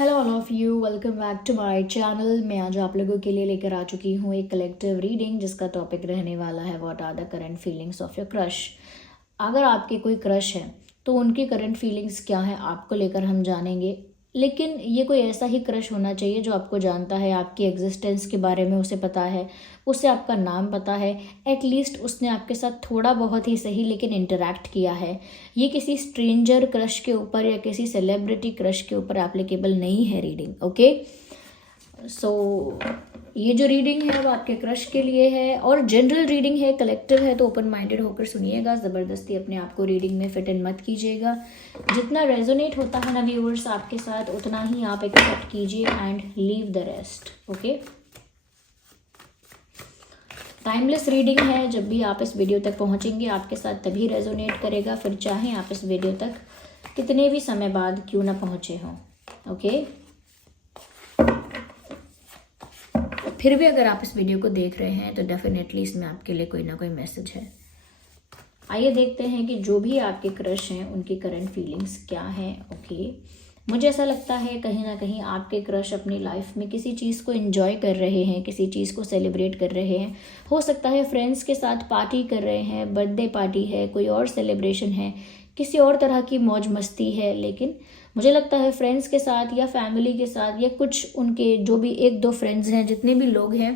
Hello all of you, welcome back to my channel. मैं आज आप लोगों के लिए लेकर आ चुकी हूँ एक कलेक्टिव रीडिंग जिसका टॉपिक रहने वाला है what are the current feelings of your crush. अगर आपके कोई क्रश है तो उनकी करंट फीलिंग्स क्या है आपको लेकर हम जानेंगे। लेकिन ये कोई ऐसा ही क्रश होना चाहिए जो आपको जानता है, आपकी एग्जिस्टेंस के बारे में उसे पता है, उसे आपका नाम पता है, एटलीस्ट उसने आपके साथ थोड़ा बहुत ही सही लेकिन इंटरेक्ट किया है। ये किसी स्ट्रेंजर क्रश के ऊपर या किसी सेलिब्रिटी क्रश के ऊपर एप्लीकेबल नहीं है रीडिंग। ओके, सो ये जो रीडिंग है वो आपके क्रश के लिए है और जनरल रीडिंग है, कलेक्टिव है, तो ओपन माइंडेड होकर सुनिएगा। ज़बरदस्ती अपने आप को रीडिंग में फिट इन मत कीजिएगा। जितना रेजोनेट होता है ना व्यूअर्स आपके साथ, उतना ही आप एक्सेप्ट कीजिए and leave the rest. Okay, timeless reading है। जब भी आप इस वीडियो तक पहुंचेंगे आपके साथ तभी रेजोनेट करेगा, फिर चाहे आप इस वीडियो तक कितने भी समय बाद क्यों ना पहुंचे हों। ओके, फिर भी अगर आप इस वीडियो को देख रहे हैं तो डेफिनेटली इसमें आपके लिए कोई ना कोई मैसेज है। आइए देखते हैं कि जो भी आपके क्रश हैं उनकी करंट फीलिंग्स क्या हैं। ओके, मुझे ऐसा लगता है कहीं ना कहीं आपके क्रश अपनी लाइफ में किसी चीज़ को एंजॉय कर रहे हैं, किसी चीज़ को सेलिब्रेट कर रहे हैं। हो सकता है फ्रेंड्स के साथ पार्टी कर रहे हैं, बर्थडे पार्टी है, कोई और सेलिब्रेशन है, किसी और तरह की मौज मस्ती है। लेकिन मुझे लगता है फ्रेंड्स के साथ या फैमिली के साथ या कुछ उनके जो भी एक दो फ्रेंड्स हैं, जितने भी लोग हैं,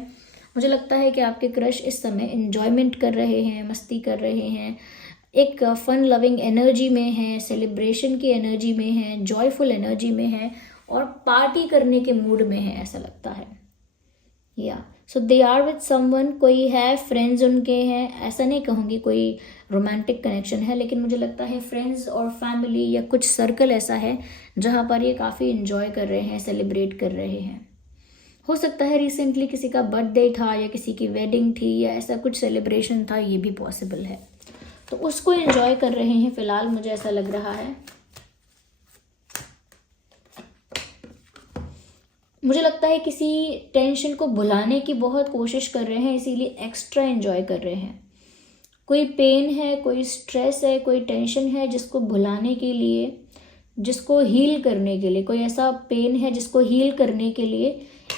मुझे लगता है कि आपके क्रश इस समय एन्जॉयमेंट कर रहे हैं, मस्ती कर रहे हैं, एक फन लविंग एनर्जी में है, सेलिब्रेशन की एनर्जी में है, जॉयफुल एनर्जी में है और पार्टी करने के मूड में है, ऐसा लगता है। या सो दे आर विथ समवन, कोई है, फ्रेंड्स उनके हैं। ऐसा नहीं कहूँगी कोई रोमांटिक कनेक्शन है, लेकिन मुझे लगता है फ्रेंड्स और फैमिली या कुछ सर्कल ऐसा है जहाँ पर ये काफ़ी इंजॉय कर रहे हैं, सेलिब्रेट कर रहे हैं। हो सकता है रिसेंटली किसी का बर्थडे था या किसी की वेडिंग थी या ऐसा कुछ सेलिब्रेशन था, ये भी पॉसिबल है, तो उसको एंजॉय कर रहे हैं फिलहाल, मुझे ऐसा लग रहा है। मुझे लगता है किसी टेंशन को भुलाने की बहुत कोशिश कर रहे हैं, इसीलिए एक्स्ट्रा एंजॉय कर रहे हैं। कोई पेन है, कोई स्ट्रेस है, कोई टेंशन है जिसको भुलाने के लिए, जिसको हील करने के लिए, कोई ऐसा पेन है जिसको हील करने के लिए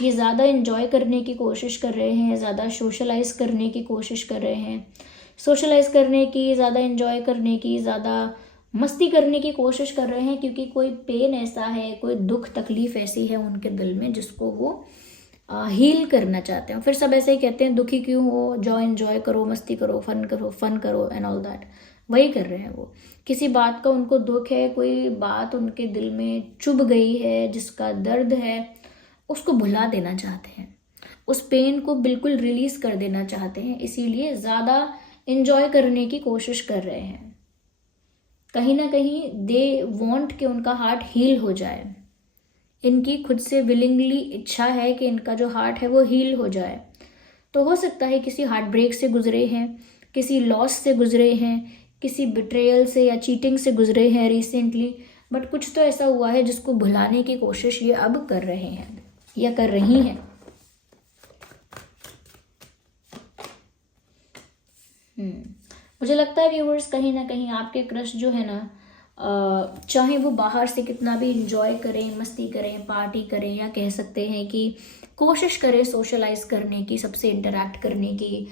ये ज़्यादा एंजॉय करने की कोशिश कर रहे हैं, ज़्यादा सोशलाइज करने की कोशिश कर रहे हैं, सोशलाइज करने की, ज़्यादा एंजॉय करने की, ज़्यादा मस्ती करने की कोशिश कर रहे हैं। क्योंकि कोई पेन ऐसा है, कोई दुख तकलीफ़ ऐसी है उनके दिल में जिसको वो हील करना चाहते हैं। फिर सब ऐसे ही कहते हैं दुखी क्यों हो, जाओ एंजॉय करो, मस्ती करो, फन करो एंड ऑल दैट। वही कर रहे हैं वो। किसी बात का उनको दुख है, कोई बात उनके दिल में चुभ गई है, जिसका दर्द है, उसको भुला देना चाहते हैं, उस पेन को बिल्कुल रिलीज़ कर देना चाहते हैं, इसीलिए ज़्यादा एंजॉय करने की कोशिश कर रहे हैं। कहीं ना कहीं दे वॉन्ट कि उनका हार्ट हील हो जाए। इनकी खुद से विलिंगली इच्छा है कि इनका जो हार्ट है वो हील हो जाए। तो हो सकता है किसी हार्ट ब्रेक से गुजरे हैं, किसी लॉस से गुजरे हैं, किसी बिट्रेयल से या चीटिंग से गुजरे हैं रिसेंटली, बट कुछ तो ऐसा हुआ है जिसको भुलाने की कोशिश ये अब कर रहे हैं या कर रही हैं। मुझे लगता है व्यूअर्स कहीं ना कहीं आपके क्रश जो है ना, चाहे वो बाहर से कितना भी इंजॉय करें, मस्ती करें, पार्टी करें, या कह सकते हैं कि कोशिश करें सोशलाइज करने की, सबसे इंटरेक्ट करने की,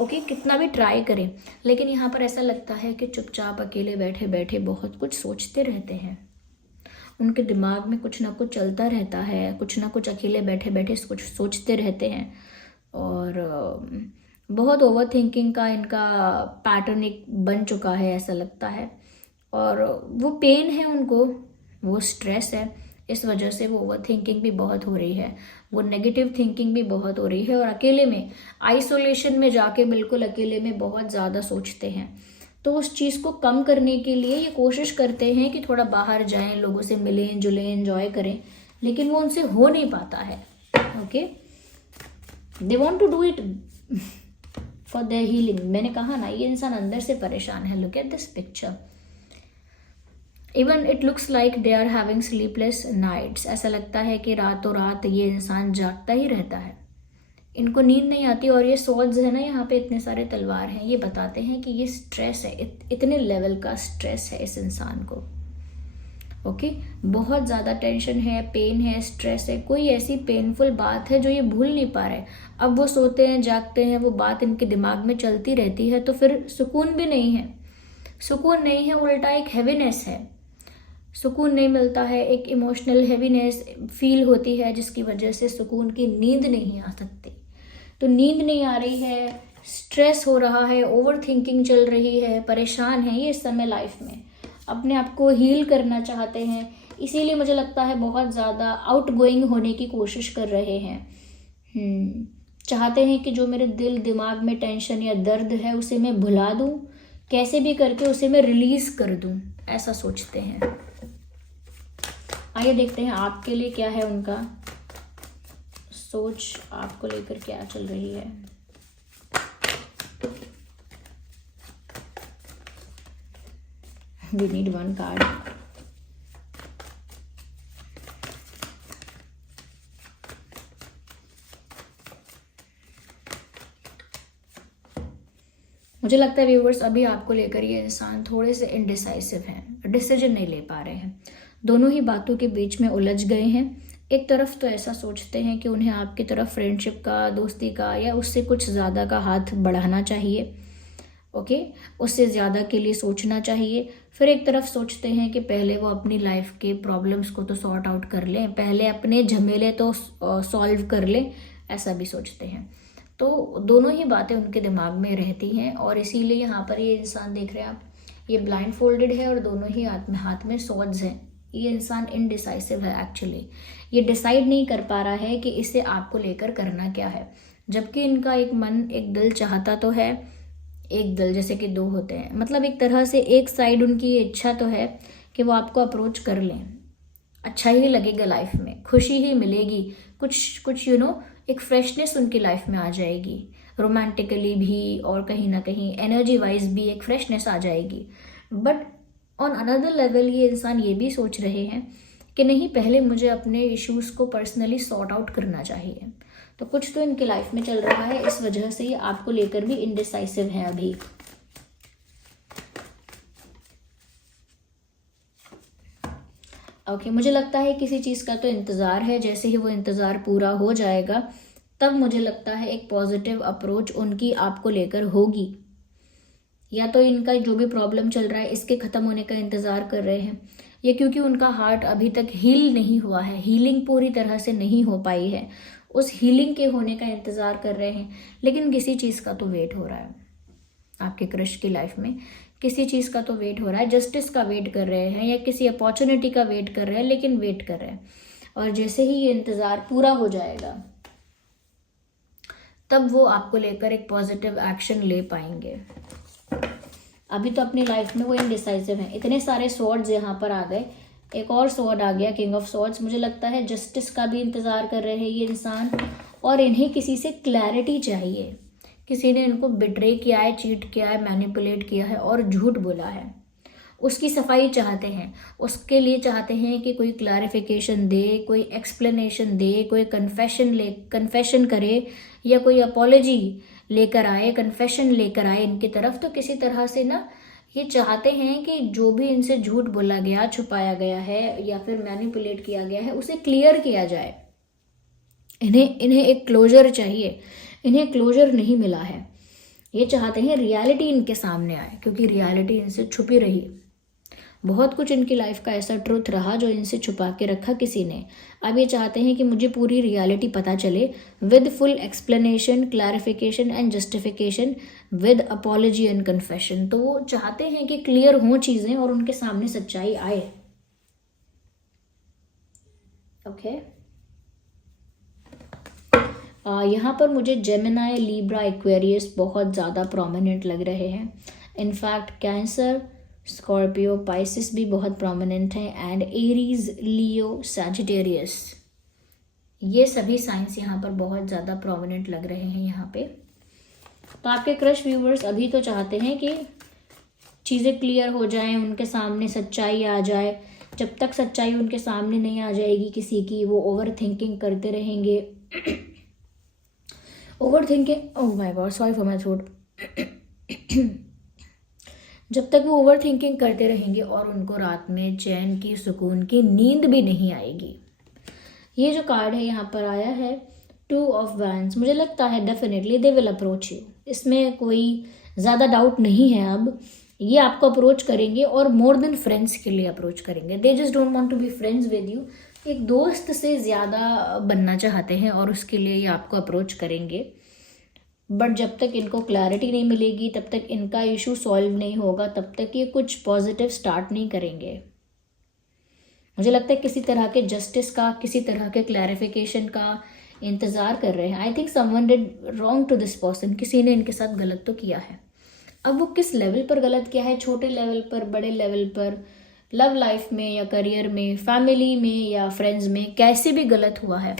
ओके, कितना भी ट्राई करें, लेकिन यहाँ पर ऐसा लगता है कि चुपचाप अकेले बैठे बैठे बहुत कुछ सोचते रहते हैं। उनके दिमाग में कुछ ना कुछ चलता रहता है, कुछ ना कुछ अकेले बैठे बैठे कुछ सोचते रहते हैं और बहुत ओवर थिंकिंग का इनका पैटर्न एक बन चुका है, ऐसा लगता है। और वो पेन है उनको, वो स्ट्रेस है, इस वजह से वो ओवर थिंकिंग भी बहुत हो रही है, वो नेगेटिव थिंकिंग भी बहुत हो रही है, और अकेले में आइसोलेशन में जाके बिल्कुल अकेले में बहुत ज़्यादा सोचते हैं। तो उस चीज़ को कम करने के लिए ये कोशिश करते हैं कि थोड़ा बाहर जाएं, लोगों से मिलें जुलें, एंजॉय करें, लेकिन वो उनसे हो नहीं पाता है। Okay, they want to do it for their healing. मैंने कहा ना, ये इंसान अंदर से परेशान है। Look at this picture, even it looks like they are having sleepless nights. ऐसा लगता है कि रातों रात ये इंसान जागता ही रहता है, इनको नींद नहीं आती। और ये सॉर्ड्स है ना, यहाँ पे इतने सारे तलवार हैं, ये बताते हैं कि ये स्ट्रेस है, इतने लेवल का स्ट्रेस है इस इंसान को। ओके, बहुत ज़्यादा टेंशन है, पेन है, स्ट्रेस है, कोई ऐसी पेनफुल बात है जो ये भूल नहीं पा रहे। अब वो सोते हैं, जागते हैं, वो बात इनके दिमाग में चलती रहती है, तो फिर सुकून भी नहीं है, सुकून नहीं है, उल्टा एक हैवीनेस है, सुकून नहीं मिलता है, एक इमोशनल हैवीनेस फील होती है, जिसकी वजह से सुकून की नींद नहीं आ सकती। तो नींद नहीं आ रही है, स्ट्रेस हो रहा है, ओवर थिंकिंग चल रही है, परेशान है ये इस समय लाइफ में, अपने आप को हील करना चाहते हैं, इसीलिए मुझे लगता है बहुत ज़्यादा आउट गोइंग होने की कोशिश कर रहे हैं। चाहते हैं कि जो मेरे दिल दिमाग में टेंशन या दर्द है उसे मैं भुला दूं, कैसे भी करके उसे मैं रिलीज़ कर दूं, ऐसा सोचते हैं। आइए देखते हैं आपके लिए क्या है, उनका सोच आपको लेकर क्या चल रही है। We need one card. मुझे लगता है व्यूवर्स अभी आपको लेकर ये इंसान थोड़े से इनडिसाइसिव हैं, डिसीजन नहीं ले पा रहे हैं, दोनों ही बातों के बीच में उलझ गए हैं। एक तरफ तो ऐसा सोचते हैं कि उन्हें आपकी तरफ फ्रेंडशिप का, दोस्ती का या उससे कुछ ज़्यादा का हाथ बढ़ाना चाहिए, ओके, उससे ज़्यादा के लिए सोचना चाहिए। फिर एक तरफ सोचते हैं कि पहले वो अपनी लाइफ के प्रॉब्लम्स को तो सॉर्ट आउट कर लें, पहले अपने झमेले तो सॉल्व कर लें, ऐसा भी सोचते हैं। तो दोनों ही बातें उनके दिमाग में रहती हैं, और इसीलिए यहाँ पर ये इंसान देख रहे हैं आप, ये ब्लाइंड फोल्डेड है और दोनों ही हाथ में सॉर्ड्स हैं। ये इंसान इनडिसाइसिव है एक्चुअली, ये डिसाइड नहीं कर पा रहा है कि इसे आपको लेकर करना क्या है, जबकि इनका एक मन, एक दिल चाहता तो है, एक दिल जैसे कि दो होते हैं, मतलब एक तरह से एक साइड उनकी ये इच्छा तो है कि वो आपको अप्रोच कर लें, अच्छा ही लगेगा लाइफ में, खुशी ही मिलेगी, कुछ एक फ्रेशनेस उनकी लाइफ में आ जाएगी, रोमांटिकली भी और कहीं ना कहीं एनर्जी वाइज भी एक फ्रेशनेस आ जाएगी। बट ऑन अनदर लेवल ये इंसान ये भी सोच रहे हैं कि नहीं, पहले मुझे अपने इश्यूज़ को पर्सनली सॉर्ट आउट करना चाहिए। तो कुछ तो इनके लाइफ में चल रहा है, इस वजह से ये आपको लेकर भी इनडिसाइसिव है अभी। ओके, मुझे लगता है किसी चीज़ का तो इंतज़ार है, जैसे ही वो इंतज़ार पूरा हो जाएगा तब मुझे लगता है एक पॉजिटिव अप्रोच उनकी आपको लेकर होगी, या तो इनका जो भी प्रॉब्लम चल रहा है इसके ख़त्म होने का इंतज़ार कर रहे हैं, या क्योंकि उनका हार्ट अभी तक हील नहीं हुआ है, हीलिंग पूरी तरह से नहीं हो पाई है, उस हीलिंग के होने का इंतज़ार कर रहे हैं। लेकिन किसी चीज़ का तो वेट हो रहा है आपके क्रश की लाइफ में, किसी चीज़ का तो वेट हो रहा है, जस्टिस का वेट कर रहे हैं या किसी अपॉर्चुनिटी का वेट कर रहे हैं, लेकिन वेट कर रहे हैं। और जैसे ही ये इंतज़ार पूरा हो जाएगा तब वो आपको लेकर एक पॉजिटिव एक्शन ले पाएंगे। अभी तो अपनी लाइफ में वो इनडिसाइसिव हैं। इतने सारे स्वॉर्ड्स यहाँ पर आ गए, एक और स्वॉर्ड आ गया, किंग ऑफ स्वॉर्ड्स। मुझे लगता है जस्टिस का भी इंतज़ार कर रहे हैं ये इंसान, और इन्हें किसी से क्लैरिटी चाहिए, किसी ने इनको बिट्रे किया है, चीट किया है, मैनिपुलेट किया है और झूठ बोला है, उसकी सफाई चाहते हैं। उसके लिए चाहते हैं कि कोई क्लैरिफिकेशन दे, कोई एक्सप्लेनेशन दे, कोई कन्फेशन करे, या कोई अपॉलॉजी लेकर आए, कन्फेशन लेकर आए इनकी तरफ। तो किसी तरह से ना ये चाहते हैं कि जो भी इनसे झूठ बोला गया, छुपाया गया है या फिर मैनिपुलेट किया गया है, उसे क्लियर किया जाए। इन्हें एक क्लोजर चाहिए, इन्हें क्लोजर नहीं मिला है। ये चाहते हैं रियलिटी इनके सामने आए, क्योंकि रियलिटी इनसे छुपी रही। बहुत कुछ इनकी लाइफ का ऐसा ट्रुथ रहा जो इनसे छुपा के रखा किसी ने। अब ये चाहते हैं कि मुझे पूरी रियलिटी पता चले, with full explanation, clarification and justification, with apology and confession. तो वो चाहते हैं कि क्लियर हों चीज़ें और उनके सामने सच्चाई आए। ओके, यहाँ पर मुझे जेमिनाई, लिब्रा, एक्वेरियस बहुत ज़्यादा प्रोमिनेंट लग रहे हैं। इनफैक्ट कैंसर, स्कॉर्पियो, पाइसिस भी बहुत प्रोमिनेंट हैं, एंड एरीज, लियो, सैजिटेरियस, ये सभी साइंस यहाँ पर बहुत ज़्यादा प्रोमिनेंट लग रहे हैं यहाँ पे। तो आपके क्रश व्यूवर्स अभी तो चाहते हैं कि चीज़ें क्लियर हो जाएं, उनके सामने सच्चाई आ जाए। जब तक सच्चाई उनके सामने नहीं आ जाएगी किसी की, वो ओवर थिंकिंग करते रहेंगे। Over thinking, oh my God, sorry for my throat. जब तक वो ओवर थिंकिंग करते रहेंगे और उनको रात में चैन की, सुकून की नींद भी नहीं आएगी। ये जो कार्ड है यहाँ पर आया है 2 ऑफ वैंड्स, मुझे लगता है definitely they will approach you, इसमें कोई ज़्यादा डाउट नहीं है। अब ये आपको अप्रोच करेंगे और मोर देन फ्रेंड्स के लिए अप्रोच करेंगे। They just don't want to be friends with you, एक दोस्त से ज़्यादा बनना चाहते हैं और उसके लिए ये आपको अप्रोच करेंगे। बट जब तक इनको क्लैरिटी नहीं मिलेगी, तब तक इनका इशू सॉल्व नहीं होगा, तब तक ये कुछ पॉजिटिव स्टार्ट नहीं करेंगे। मुझे लगता है किसी तरह के जस्टिस का, किसी तरह के क्लैरिफिकेशन का इंतज़ार कर रहे हैं। I think someone did wrong to this person, किसी ने इनके साथ गलत तो किया है। अब वो किस लेवल पर गलत किया है, छोटे लेवल पर, बड़े लेवल पर, लव लाइफ में या करियर में, फैमिली में या फ्रेंड्स में, कैसे भी गलत हुआ है,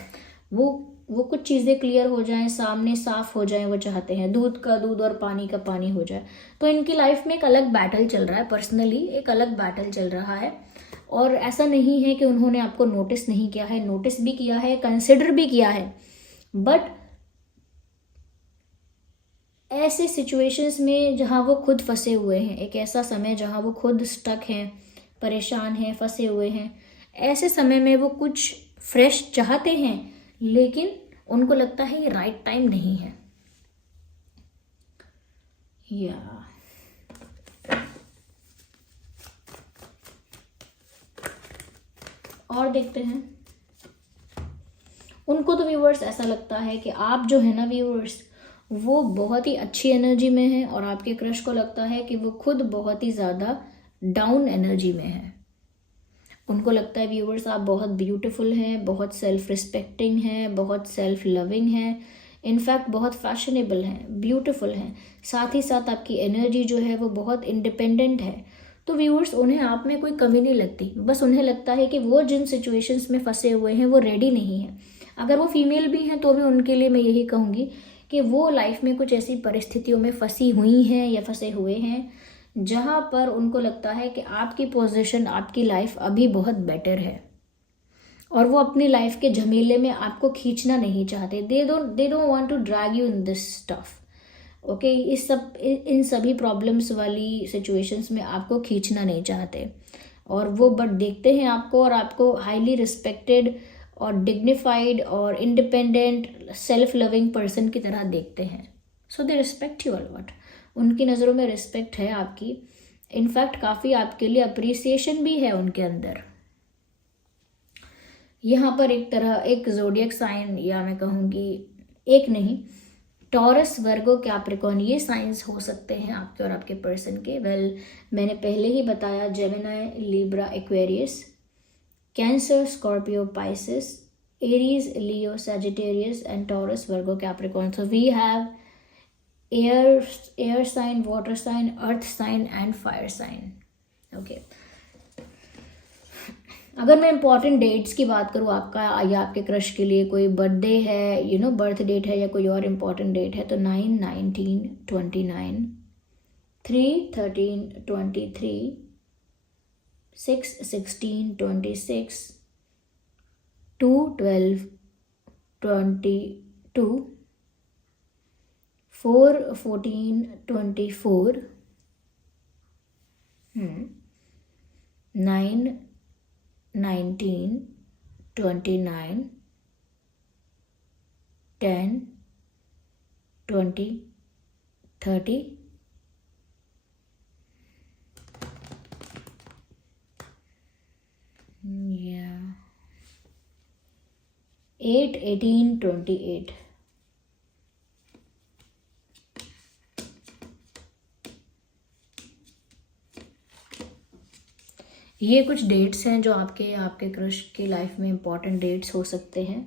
वो कुछ चीज़ें क्लियर हो जाएं, सामने साफ हो जाएं, वो चाहते हैं दूध का दूध और पानी का पानी हो जाए। तो इनकी लाइफ में एक अलग बैटल चल रहा है, पर्सनली एक अलग बैटल चल रहा है। और ऐसा नहीं है कि उन्होंने आपको नोटिस नहीं किया है, नोटिस भी किया है, कंसिडर भी किया है। बट ऐसे सिचुएशंस में जहाँ वो खुद फंसे हुए हैं, एक ऐसा समय जहाँ वो खुद स्टक हैं, परेशान हैं, फंसे हुए हैं, ऐसे समय में वो कुछ फ्रेश चाहते हैं, लेकिन उनको लगता है ये राइट टाइम नहीं है। या और देखते हैं, उनको तो व्यूअर्स ऐसा लगता है कि आप जो है ना व्यूअर्स, वो बहुत ही अच्छी एनर्जी में है और आपके क्रश को लगता है कि वो खुद बहुत ही ज़्यादा डाउन एनर्जी में है। उनको लगता है व्यूअर्स आप बहुत ब्यूटीफुल हैं, बहुत सेल्फ रिस्पेक्टिंग हैं, बहुत सेल्फ लविंग हैं, इनफैक्ट बहुत फैशनेबल हैं, ब्यूटीफुल हैं, साथ ही साथ आपकी एनर्जी जो है वो बहुत इंडिपेंडेंट है। तो व्यूअर्स उन्हें आप में कोई कमी नहीं लगती, बस उन्हें लगता है कि वो जिन सिचुएशंस में फंसे हुए हैं वो रेडी नहीं है। अगर वो फीमेल भी हैं तो भी उनके लिए मैं यही कहूँगी कि वो लाइफ में कुछ ऐसी परिस्थितियों में फंसी हुई हैं या फंसे हुए हैं जहाँ पर उनको लगता है कि आपकी पोजीशन, आपकी लाइफ अभी बहुत बेटर है और वो अपनी लाइफ के झमेले में आपको खींचना नहीं चाहते। They don't want to drag you in this stuff. Okay, इन सभी प्रॉब्लम्स वाली सिचुएशंस में आपको खींचना नहीं चाहते और वो बट देखते हैं आपको और आपको हाईली रिस्पेक्टेड और डिग्निफाइड और इंडिपेंडेंट सेल्फ लविंग पर्सन की तरह देखते हैं। सो दे रिस्पेक्ट यू अलॉट, उनकी नज़रों में रिस्पेक्ट है आपकी, इनफैक्ट काफ़ी आपके लिए अप्रिसिएशन भी है उनके अंदर। यहाँ पर एक ज़ोडिएक साइन, या मैं कहूँगी एक नहीं, टॉरस, वर्गो, कैप्रिकॉर्न, ये साइंस हो सकते हैं आपके और आपके पर्सन के। मैंने पहले ही बताया, Gemini, Libra, Aquarius, Cancer, Scorpio, Pisces, Aries, Leo, Sagittarius and Taurus, Virgo, Capricorn. So we have air sign, water sign, earth sign and fire sign. Okay, अगर मैं इंपॉर्टेंट डेट्स की बात करूँ आपका या आपके क्रश के लिए, कोई बर्थडे है, बर्थ डेट है या कोई और इम्पॉर्टेंट डेट है, तो 9/19/29, 3/13/23, 6/16/26, 2/12/22, 4/14/24, 9/19/29, 10/20/30, 8/18/28। ये कुछ डेट्स हैं जो आपके क्रश की लाइफ में इंपॉर्टेंट डेट्स हो सकते हैं।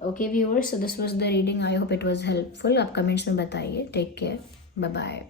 Okay viewers, so this was the reading, I hope it was helpful. आप कमेंट्स में बताइए। Take care, bye bye.